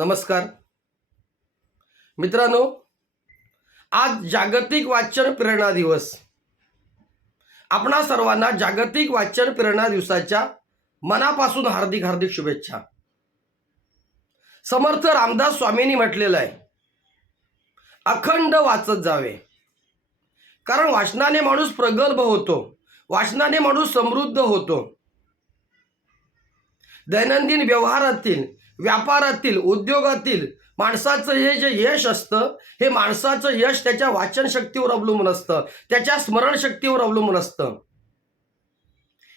नमस्कार. मित्रांनो आज जागतिक वाचन प्रेरणा दिवस. आपणा सर्वांना जागतिक वाचन प्रेरणा दिवसाच्या मनापासून हार्दिक हार्दिक शुभेच्छा. समर्थ रामदास स्वामींनी म्हटलेलं आहे अखंड वाचत जावे. कारण वाचनाने माणूस प्रगल्भ होतो वाचनाने माणूस समृद्ध होतो. दैनंदिन व्यवहारातील व्यापारातील उद्योगातील माणसाचं हे जे यश असतं हे माणसाचं यश त्याच्या वाचन शक्तीवर अवलंबून असतं त्याच्या स्मरणशक्तीवर अवलंबून असतं.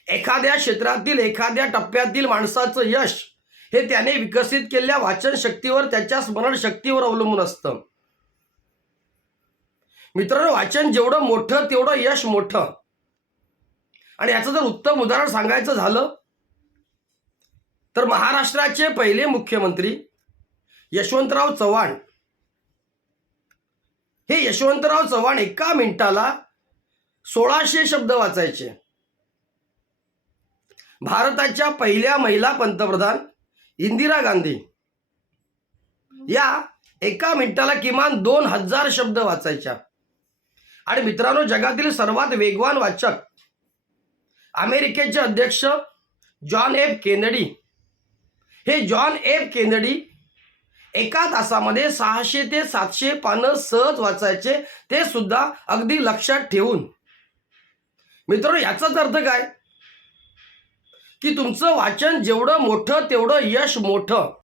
एखाद्या क्षेत्रातील एखाद्या टप्प्यातील माणसाचं यश हे त्याने विकसित केलेल्या वाचन शक्तीवर त्याच्या स्मरणशक्तीवर अवलंबून असतं. मित्रांनो वाचन जेवढं मोठं तेवढं यश मोठं. आणि याचं जर उत्तम उदाहरण सांगायचं झालं तर महाराष्ट्राचे पहिले मुख्यमंत्री यशवंतराव चव्हाण. हे यशवंतराव चव्हाण एका मिनिटाला सोळाशे शब्द वाचायचे. भारताच्या पहिल्या महिला पंतप्रधान इंदिरा गांधी. या एका मिनिटाला किमान दोन हजार शब्द वाचायच्या. आणि मित्रांनो जगातील सर्वात वेगवान वाचक अमेरिकेचे अध्यक्ष जॉन एफ केनेडी हे जॉन एफ केनडी एका तासामध्ये सहाशे ते सातशे पानं सहज वाचायचे ते सुद्धा अगदी लक्षात ठेवून. मित्र याचाच अर्थ काय? की तुमचं वाचन जेवढं मोठं तेवढं यश मोठं.